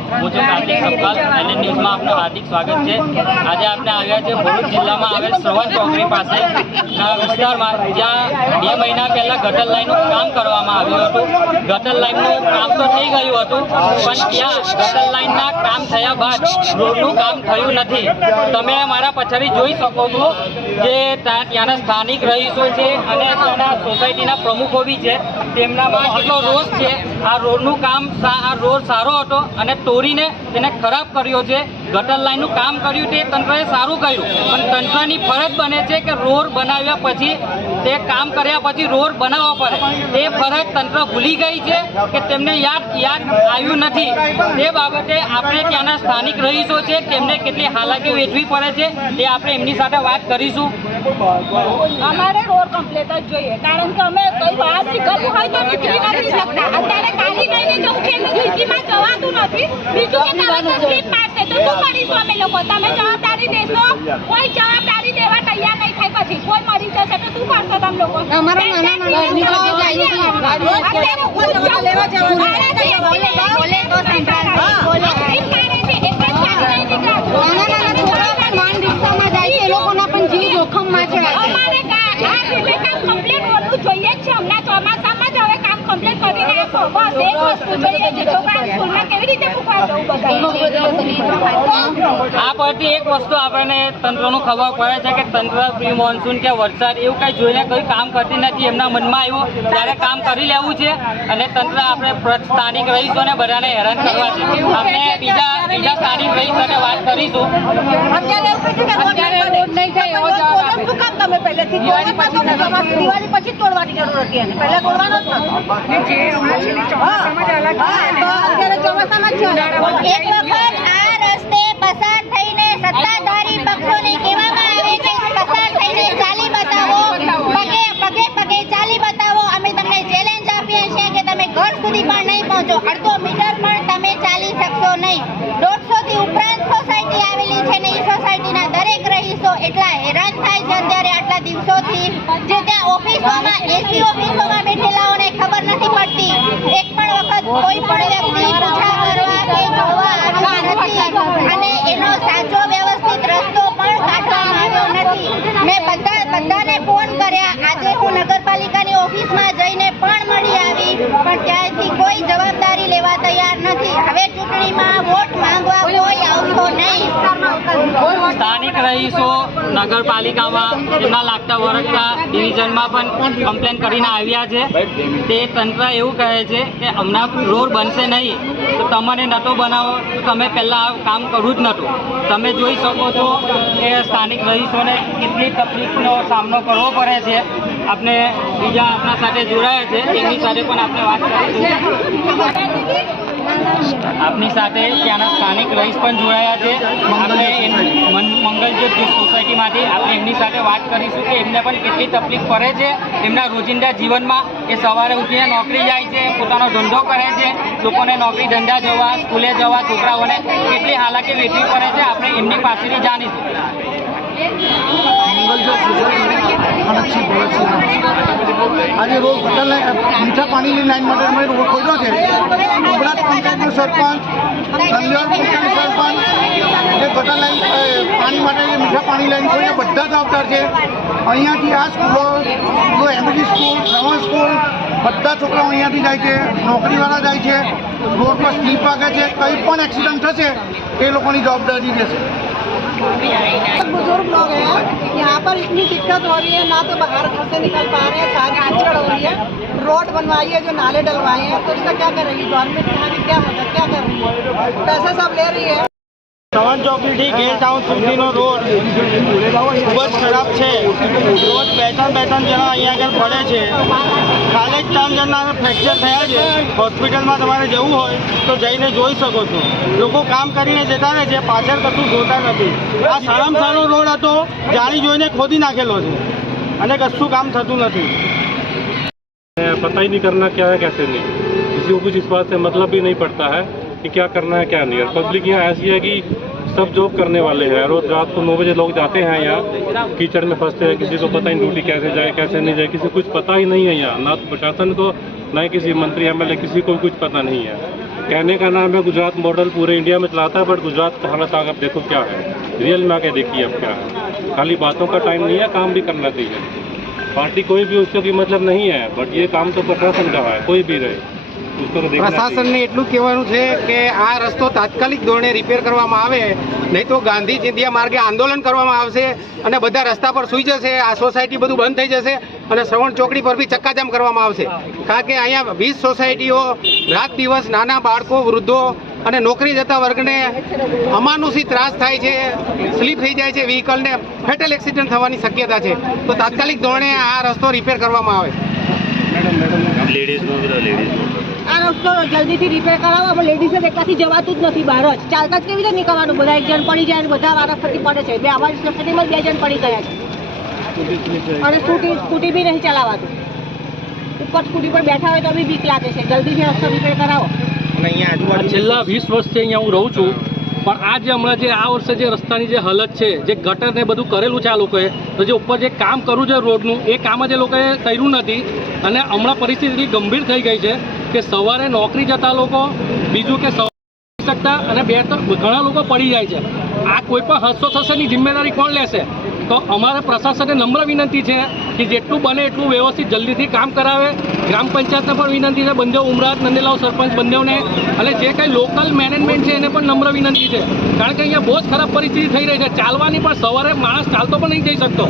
હું ન્યૂઝમાં આપનું હાર્દિક સ્વાગત છે. આજે આપણે આવ્યા છે ભરૂચ જિલ્લામાં આવેલ શ્રવણ ચોકડી પાસે. વિસ્તારમાં જ્યાં બે મહિના પહેલાં ગટર લાઈનનું કામ કરવામાં આવ્યું હતું. ગટર લાઈનનું કામ તો થઈ ગયું હતું, પણ ત્યાં ગટર લાઇનના કામ થયા બાદ રોડનું કામ થયું નથી. તમે મારા પછાડી જોઈ શકો છો જે ત્યાં ત્યાંના સ્થાનિક રહીશો છે અને ત્યાંના સોસાયટીના પ્રમુખો બી છે. તેમનામાં કેટલો રોષ છે. આ રોડનું કામ આ રોડ સારો હતો અને તોડીને તેને ખરાબ કર્યો છે. ગટર લાઈનનું કામ કર્યું તે તંત્રએ સારું કર્યું. પણ તંત્રની ફરજ બને છે કે રોડ બનાવ્યા પછી, તે કામ કર્યા પછી રોડ બનાવવો પડે. તે ફરજ તંત્ર ભૂલી ગઈ છે કે તેમને યાદ યાદ આવ્યું નથી. તે બાબતે આપણે ત્યાંના સ્થાનિક રહીશો છે. તેમને કેટલી હાલાકી વેઠવી પડે છે, તે આપણે એમની સાથે વાત કરીશું. અમારે રોડ કમ્પ્લીટ જ જોઈએ. કારણ કે અમે કઈ બહાર નીકળવું હોય તો નીકળી નથી શકતા. અત્યારે કાલી લઈને જવું છે એટલે સિટીમાં જવાતું નથી. બીજું કે તમે સ્લીપ મારશે તો શું કરીશું અમે લોકો? તમે જવાબદારી દેશો. કોઈ જવાબદારી દેવા તૈયાર નહીં થાય પછી. કોઈ મરી જશે તો શું કરશો તમે લોકો? અમારા નાના નાના લેવા જવાનું બોલે તો બોલે સ્લીપ મારે છે એટલે જ ગાડી લઈને નીકળ્યા. નાના નાના છોકરાઓ પણ વાન રિક્ષામાં જાય છે એ લોકોના પણ જીવ જોખમમાં છે અમારે ગા- આ રીતે કામ કમ્પ્લીટ હોવું જોઈએ જ છે હમણાં ચોમાસામાં જ હવે કામ કમ્પ્લીટ બસ એક વસ્તુ જોઈએ છે છોકરા સ્કૂલમાં કેવી રીતે મૂકવા જવું બધા આ પરથી એક વસ્તુ આપણને તંત્રનું ખબર પડે છે કે તંત્ર પ્રી મોન્સૂન કે વરસાદ એવું કંઈ જોઈને કોઈ કામ કરતી નથી. એમના મનમાં આવ્યું ત્યારે કામ કરી લેવું છે અને તંત્ર આપણે સ્થાનિક રહીશોને બધાને હેરાન કરવા છે. આપણે બીજા બીજા સ્થાનિક રહીશ સાથે વાત કરીશું. અત્યારે એવું કહે છે કે રોડ નહીં થાય એવો જવાબ શું કામ તમે પહેલેથી દિવાળી પછી તોડવાની જરૂર હતી પહેલા તોડવાનો જ નહોતો. હા, હા, તો અત્યારે ચોમાસામાં જ છે. એક વખત આ રસ્તે પસાર થઈને સત્તાધારી પક્ષોને કહેવામાં આવે છે પસાર થઈને ચાલી બતાવો પગે પગે પગે ચાલી બતાવો અમે તમને ચેલેન્જ આપીએ છીએ કે તમે ઘર સુધી પણ નહીં પહોંચો. અડધો મીટર પણ તમે ચાલી શકશો નહીં. દોઢસો થી ઉપરાંત સોસાયટી આવેલી છે ને એ સોસાયટીના દરેક રહીશો એટલા હેરાન થાય છે અત્યારે આટલા દિવસોથી, જે ત્યાં ઓફિસોમાં, એસી ઓફિસોમાં બેઠેલાઓને ખબર નથી પડતી. એક પણ વખત કોઈ પણ વ્યક્તિ પૂછા કરવા કે જોવા આવ્યા નથી. અને એનો સાચો વ્યવસ્થિત રસ્તો પણ કાઢવામાં આવ્યો નથી. મેં બધા બધાને ફોન કર્યા. આજે હું નગરપાલિકાની ઓફિસમાં જઈને પણ મળી આવી, પણ ક્યાંયથી કોઈ જવાબદારી લેવા તૈયાર નથી. હવે ચૂંટણીમાં વોટ માંગવા કોઈ આવતો નહીં. સ્થાનિક રહીશો નગરપાલિકામાં એમના લાગતા વળગતા ડિવિઝનમાં પણ કમ્પ્લેન કરીને આવ્યા છે. તે તંત્ર એવું કહે છે કે હમણાં રોડ બનશે નહીં, તો તમને નતો બનાવો તમે પહેલાં કામ કરવું જ નહોતું. તમે જોઈ શકો છો કે સ્થાનિક રહીશોને કેટલી તકલીફનો સામનો કરવો પડે છે. આપણે બીજા આપણા સાથે જોડાયા છે એમની સાથે પણ આપણે વાત કરીશું. આપની સાથે ત્યાંના સ્થાનિક રહીશ પણ જોડાયા છે. આપણે મંગલજ્યોત સોસાયટીમાંથી આપણે એમની સાથે વાત કરીશું કે એમને પણ કેટલી તકલીફ પડે છે. એમના રોજિંદા જીવનમાં એ સવારે ઉઠીને નોકરી જાય છે, પોતાનો ધંધો કરે છે, લોકોને નોકરી ધંધા જવા, સ્કૂલે જવા, છોકરાઓને કેટલી હાલાકી વેઠવી પડે છે, આપણે એમની પાસેથી જાણીશું. અનક્ષી છે આજે ગટર લાઈન મીઠા પાણીની લાઈન માટે અમે રોડ ખોલ્યો છે. ઉબરાત પંચાયતનો સરપંચ પંચાયતનો સરપંચ, જે ગટર લાઈન પાણી માટે જે મીઠા પાણી લાઈન ખોલી બધા જવાબદાર છે. અહીંયાથી આ સ્કૂલો સ્કૂલો સ્કૂલ શ્રવણ સ્કૂલ બધા છોકરાઓ અહીંયાથી જાય છે નોકરીવાળા જાય છે રોડ પર સ્લીપ વાગે છે કંઈ પણ એક્સિડન્ટ થશે એ લોકોની જવાબદારી રહેશે बुजुर्ग लोग हैं यहाँ पर इतनी दिक्कत हो रही है ना तो बाहर घर से निकल पा रहे हैं सारी कीचड़ हो रही है रोड बनवाई है जो नाले डलवाए हैं तो उसका क्या करेगी गवर्नमेंट यहाँ की क्या होगा क्या कर रही है पैसे सब ले रही है સવન ચોકડીથી ગેર ટાઉન સુધીનો રોડ ખૂબ જ ખરાબ છે રોજ બે ત્રણ બે ત્રણ જણા અહીંયા આગળ પડે છે કાલે જ ત્રણ જણાને ફ્રેક્ચર થયા છે હોસ્પિટલમાં તમારે જવું હોય તો જઈને જોઈ શકો છો લોકો કામ કરીને જતા રહે છે પાછળ કશું જોતા નથી આ સારામાં સારો રોડ હતો જાણી જોઈને ખોદી નાખેલો છે અને કશું કામ થતું નથી पता ही नहीं करना क्या है कैसे नहीं किसी को कुछ इस बात से मतलब भी नहीं पड़ता है कि क्या करना है, क्या नहीं और पब्लिक यहाँ ऐसी है कि सब जॉब करने वाले हैं। रोज रात को नौ बजे लोग जाते हैं यहाँ, कीचड़ में फंसते हैं, किसी को पता ही ड्यूटी कैसे जाए, कैसे नहीं जाए, किसी को कुछ पता ही नहीं है यहाँ। ना तो प्रशासन को, ना ही किसी मंत्री, एमएलए, किसी को कुछ पता नहीं है। कहने का नाम है गुजरात मॉडल पूरे इंडिया में चलाता है बट गुजरात का हालत आप देखो क्या है। रियल में आके देखिए अब क्या है। खाली बातों का टाइम नहीं है, काम भी करना चाहिए। पार्टी कोई भी उसको की मतलब नहीं है बट ये काम तो प्रशासन का है, कोई भी रहे। પ્રશાસનને એટલું કહેવાનું છે કે આ રસ્તો તાત્કાલિક ધોરણે રિપેર કરવામાં આવે નહીં તો ગાંધી ચિંધિયા માર્ગે આંદોલન કરવામાં આવશે અને બધા રસ્તા પર સૂઈ જશે આ સોસાયટી બધું બંધ થઈ જશે અને શ્રવણ ચોકડી પર બી ચક્કાજામ કરવામાં આવશે. કારણ કે અહીંયા વીસ સોસાયટીઓ રાત દિવસ નાના બાળકો વૃદ્ધો અને નોકરી જતા વર્ગને અમાનુષી ત્રાસ થાય છે સ્લીપ થઈ જાય છે વ્હીકલને ફેટલ એક્સિડન્ટ થવાની શક્યતા છે. તો તાત્કાલિક ધોરણે આ રસ્તો રિપેર કરવામાં આવે. લેડીઝ લેડીઝ આ રસ્તો જલ્દીથી રિપેર કરાવો. અમે લેડીઝે એકલાથી જવાતું જ નથી બહાર જ. ચાલતા જ કેવી રીતે નીકળવાનું? બધા એક જણ પડી જાય બધા બધા વારાફરતી પડે છે. બે અમારી સોસાયટીમાં બે જણ પડી ગયા છે. અને સ્કૂટી સ્કૂટી બી નહીં ચલાવાતું. ઉપર સ્કૂટી પર બેઠા હોય તો બી બીક લાગે છે. જલ્દીથી રસ્તો રિપેર કરાવો. અને અહીંયા આજુબાજુ છેલ્લા વીસ વર્ષથી અહીંયા હું રહું છું પણ આ જે હમણાં જે આ વર્ષે જે રસ્તાની જે હાલત છે જે ગટર ને બધું કરેલું છે આ લોકોએ તો જે ઉપર જે કામ કરવું છે રોડનું એ કામ જ એ લોકોએ કર્યું નથી. અને હમણાં પરિસ્થિતિ ગંભીર થઈ ગઈ છે કે સવારે નોકરી જતા લોકો, બીજું કે શકતા અને બે તો ઘણા લોકો પડી જાય છે. આ કોઈ પણ હાદસો થશે ની જિમ્મેદારી કોણ લેશે? તો અમારે પ્રશાસને નમ્ર વિનંતી છે કે જેટલું બને એટલું વ્યવસ્થિત જલ્દીથી કામ કરાવે. ગ્રામ પંચાયતને પણ વિનંતી છે, બંને ઉમરાત, નંદેલાવ સરપંચ બંનેઓને. અને જે કંઈ લોકલ મેનેજમેન્ટ છે એને પણ નમ્ર વિનંતી છે. કારણ કે અહીંયા બહુ જ ખરાબ પરિસ્થિતિ થઈ રહી છે. ચાલવાની પણ સવારે માણસ ચાલતો પણ નહીં જઈ શકતો.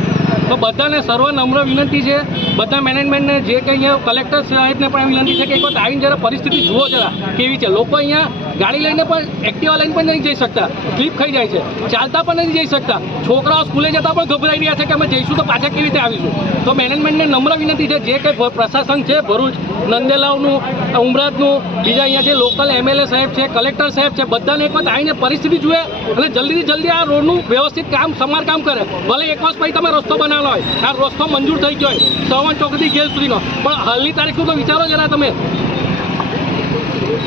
તો બધાને સર્વ નમ્ર વિનંતી છે. બધા મેનેજમેન્ટને જે કંઈ અહીંયા કલેક્ટર સાહેબને પણ વિનંતી છે કે એક વખત આવીને જરા પરિસ્થિતિ જુઓ જરા, કેવી છે. લોકો અહીંયા ગાડી લઈને પણ એક્ટિવા લઈને પણ નહીં જઈ શકતા. સ્લીપ ખાઈ જાય છે. ચાલતા પણ નથી જઈ શકતા. છોકરાઓ સ્કૂલે જતા પણ ગભરાઈ રહ્યા છે કે અમે જઈશું તો પાછા કેવી રીતે આવીશું? તો મેનેજમેન્ટને નમ્ર વિનંતી છે, જે કંઈ પ્રશાસન છે, ભરૂચ, નંદેલાવનું ઉમરાજનું બીજા અહીંયા જે લોકલ એમએલએ સાહેબ છે કલેક્ટર સાહેબ છે, બધાને એક વખત આવીને પરિસ્થિતિ જુએ અને જલ્દીથી જલ્દી આ રોડનું વ્યવસ્થિત કામ સમારકામ કરે. ભલે એક વર્ષ પછી તમે રસ્તો બનાવેલો હોય, આ રસ્તો મંજૂર થઈ ગયો હોય, સવન ચોકથી ગેલ સુધીનો. પણ હાલની તારીખનું તો વિચારો જરા તમે.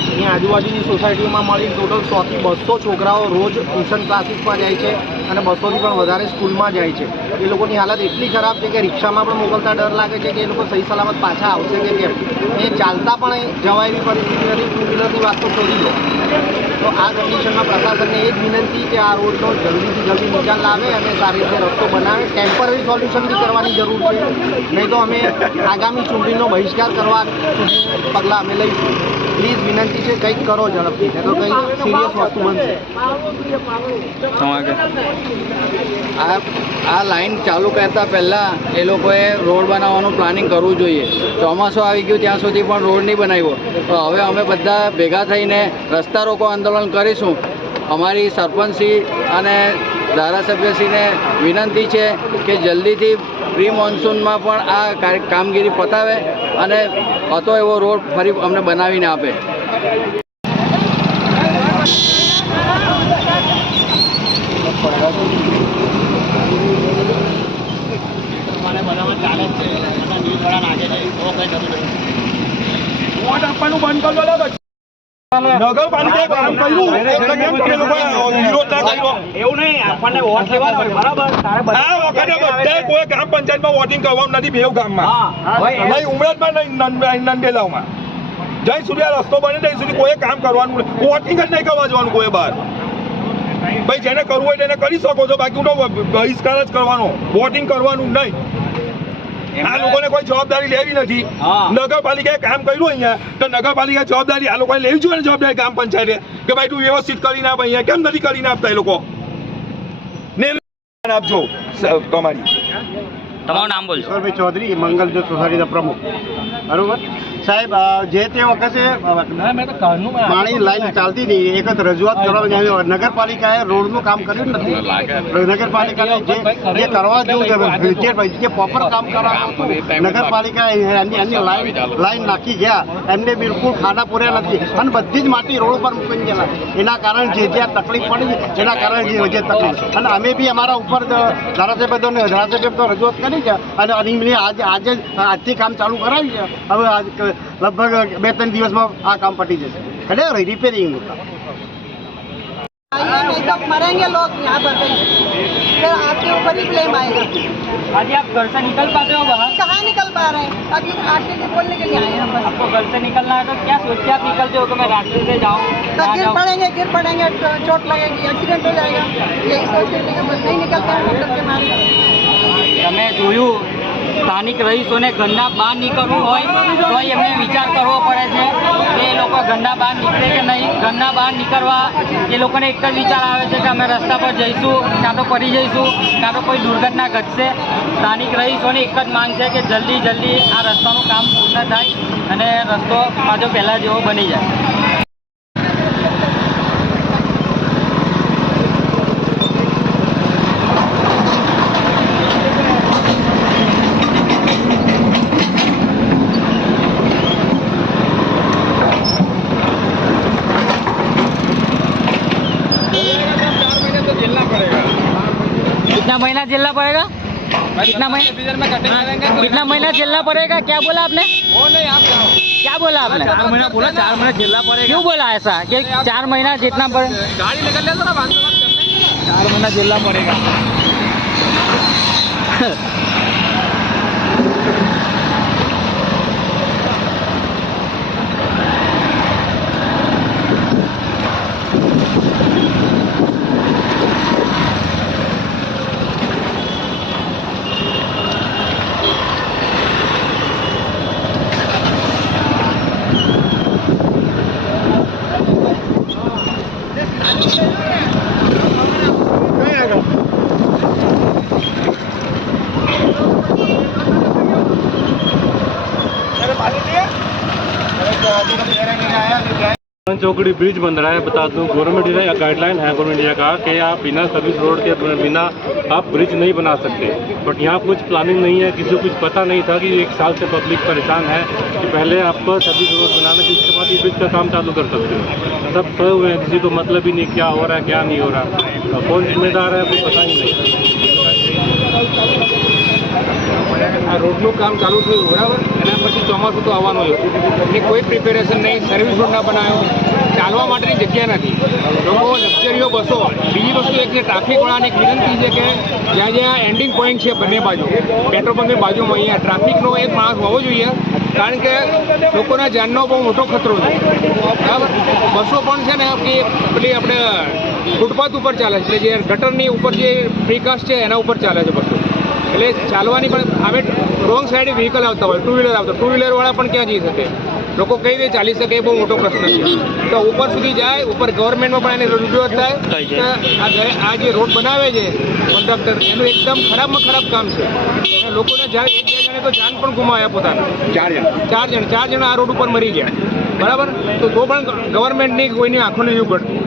અહીંયા આજુબાજુની સોસાયટીઓમાં મળી ટોટલ સોથી બસો છોકરાઓ રોજ ટ્યુશન ક્લાસીસમાં જાય છે અને બસોથી પણ વધારે સ્કૂલમાં જાય છે. એ લોકોની હાલત એટલી ખરાબ છે કે રિક્ષામાં પણ મોકલતા ડર લાગે છે કે એ લોકો સહી સલામત પાછા આવશે કે કેમ? એ ચાલતા પણ જવાય એવી પરિસ્થિતિ નથી ટુ વ્હીલરની વાત તો છોડી દો તો આ કન્ડિશનમાં પ્રશાસનને એ જ વિનંતી કે આ રોડનો જલ્દીથી જલ્દી નિકાલ લાવે અને સારી રીતે રસ્તો બનાવે. ટેમ્પરરી સોલ્યુશન બી કરવાની જરૂર છે. નહીં તો અમે આગામી ચૂંટણીનો બહિષ્કાર કરવા સુધી પગલાં અમે લઈશું. પ્લીઝ વિનંતી છે, કંઈક કરો ઝડપથી. નહીં તો કંઈક સિરિયસ વસ્તુ બનશે. આ આ લાઈન ચાલુ કરતા પહેલાં એ લોકોએ રોડ બનાવવાનું પ્લાનિંગ કરવું જોઈએ. ચોમાસું આવી ગયું ત્યાં સુધી પણ રોડ નહીં બનાવ્યો. તો હવે અમે બધા ભેગા થઈને રસ્તા રોકો આંદોલન કરીશું. અમારી સરપંચશ્રી અને ધારાસભ્યશ્રીને વિનંતી છે કે જલ્દીથી પ્રી મોન્સૂનમાં પણ આ કામગીરી પતાવે અને હતો એવો રોડ ફરી અમને બનાવીને આપે. નગરપાલિકાએ કામ કર્યું. એટલે કેમ કે લોકોએ વિરોધ ના કર્યો? એવું નહીં આપણને વોટ લેવાનો બરાબર? આ વખતે બધાએ કોઈ ગ્રામ પંચાયતમાં વોટિંગ કરવાનું નથી બેવ ગામમાં. નહીં ઉમરાજમાં નહીં નંદેલાવમાં જ્યાં સુધી આ રસ્તો બને ત્યાં સુધી કોઈ કામ કરવાનું વોટિંગ જ નહીં કરવા જવાનું કોઈ બહાર. ભાઈ જેને કરવું હોય તેને કરી શકો છો બાકી હું તો બહિષ્કાર જ કરવાનો. વોટિંગ કરવાનું નહીં. આ લોકોને કોઈ જવાબદારી લેવી નથી. નગરપાલિકાએ કામ કર્યું અહીંયા તો નગરપાલિકા જવાબદારી આ લોકોએ લેવી જોઈએ જવાબદારી ગ્રામ પંચાયતે? કે ભાઈ તું વ્યવસ્થિત કરીને આપ અહીંયા. કેમ નથી કરીને આપતા એ લોકો? ને આપજો તમારી. તમારું નામ બોલશો ચૌધરી મંગલ જો સોસાયટીના પ્રમુખ. બરોબર? સાહેબ જે તે વખતે પાણી લાઈન ચાલતી નહીં એક જ રજૂઆત કરવા આવી નગરપાલિકાએ રોડનું કામ કર્યું જ નથી. નગરપાલિકાએ જે કરવા જેવું છે જે જે પ્રોપર કામ કરવાનું હતું નગરપાલિકાએ એની એની લાઈન લાઈન નાખી ગયા એમને બિલકુલ ખાડા પૂર્યા નથી. અને બધી જ માટી રોડ ઉપર મૂકીને ગયેલા. એના કારણે જે જે તકલીફ પડી એના કારણે જે જે તકલીફ. અને અમે બી અમારા ઉપર ધારાસભ્યોને ધારાસભ્ય તો રજૂઆત કરી છે. અને અનિમની આજે આજે આજથી કામ ચાલુ કરાવી છે. હવે આજ લગભગ બે ત્રણ દિવસમાં આ કામ પતી જશે એટલે રિપેરિંગનું કામ आइए नहीं तो मरेंगे लोग यहाँ पर फिर आपके ऊपर ही ब्लेम आएगा आज आप घर से निकल पाते हो बाहर कहाँ निकल पा रहे हैं अभी आके के बोलने के लिए आए हैं हम बस आपको घर से निकलना है तो क्या सोच के आप निकलते हो कि मैं रास्ते से जाऊँ तो ना गिर जाऊँ पड़ेंगे गिर पड़ेंगे तो चोट लगेगी एक्सीडेंट हो जाएगा यही सोच के लेके बस नहीं निकलते हैं डर के मारे તમે જોયું સ્થાનિક રહીશોને ઘરના બહાર નીકળવું હોય તો એમને વિચાર કરવો પડે છે કે એ લોકો ઘરના બહાર નીકળે કે નહીં. ઘરના બહાર નીકળવા એ લોકોને એક જ વિચાર આવે છે કે અમે રસ્તા પર જઈશું, કાં તો પડી જઈશું, કાં તો કોઈ દુર્ઘટના ઘટશે. સ્થાનિક રહીશોની એક જ માંગ છે કે જલ્દી જલ્દી આ રસ્તાનું કામ પૂર્ણ થાય અને રસ્તો પાછો પહેલાં જેવો બની જાય. कितना महीना झेलना पड़ेगा? कितना महीना कितना महीना झेलना पड़ेगा? क्या बोला आपने? क्या बोला आपने? चार महीना बोला चार महीना झेलना पड़ेगा। क्यों बोला ऐसा? कि चार महीना जितना पड़े गाड़ी निकल जाए तो ना। चार महीना झेलना पड़ेगा। चौकड़ी ब्रिज बन रहा है, बता दूँ गवर्नमेंट इंडिया गाइडलाइन है गवर्नमेंट इंडिया का कि आप बिना सर्विस रोड के बिना आप ब्रिज नहीं बना सकते। बट यहाँ कुछ प्लानिंग नहीं है, किसी को कुछ पता नहीं था कि एक साल से पब्लिक परेशान है कि पहले आप सर्विस रोड बनाना जिसके बाद ये ब्रिज का काम चालू कर सकते हो। सब सोए हुए हैं, किसी को मतलब ही नहीं, क्या हो रहा है, क्या नहीं हो रहा। कौन जिम्मेदार है, कोई पता ही नहीं। આ રોડનું કામ ચાલુ થયું, બરાબર? એના પછી ચોમાસું તો આવવાનું હતું. એની કોઈ પ્રિપેરેશન નહીં સર્વિસ રોડ ના બનાવ્યો. ચાલવા માટેની જગ્યા નથી. લોકો લક્ઝરીઓ બસો. બીજી વસ્તુ એક છે ટ્રાફિકવાળાને એક વિનંતી છે કે જ્યાં જ્યાં એન્ડિંગ પોઈન્ટ છે બંને બાજુ પેટ્રોલ પંપની બાજુમાં અહીંયા. ટ્રાફિકનો એક માણસ હોવો જોઈએ, કારણ કે લોકોના જાનનો બહુ મોટો ખતરો છે. બરાબર? બસો પણ છે ને કે પેલી આપણે ફૂટપાથ ઉપર ચાલે છે. જે ગટરની ઉપર જે પ્રિકાસ્ટ છે, એના ઉપર ચાલે છે બસો. એટલે ચાલવાની પણ હવે રોંગ સાઈડે વ્હીકલ આવતા હોય ટુ વ્હીલર આવતા ટુ વ્હીલરવાળા પણ ક્યાં જઈ શકે? લોકો કઈ રીતે ચાલી શકે એ બહુ મોટો પ્રશ્ન છે. તો ઉપર સુધી જાય ઉપર ગવર્મેન્ટમાં પણ એની રજૂઆત થાય આ ઘરે આ જે રોડ બનાવે છે કોન્ટ્રાક્ટર એનું એકદમ ખરાબમાં ખરાબ કામ છે. લોકોને જાય એક બે જણે તો જાન પણ ગુમાવ્યા પોતાને. ચાર જણ. ચાર જણ ચાર જણ આ રોડ ઉપર મરી ગયા. બરાબર? તો તો પણ ગવર્મેન્ટની કોઈની આંખોને એવું ઘટતું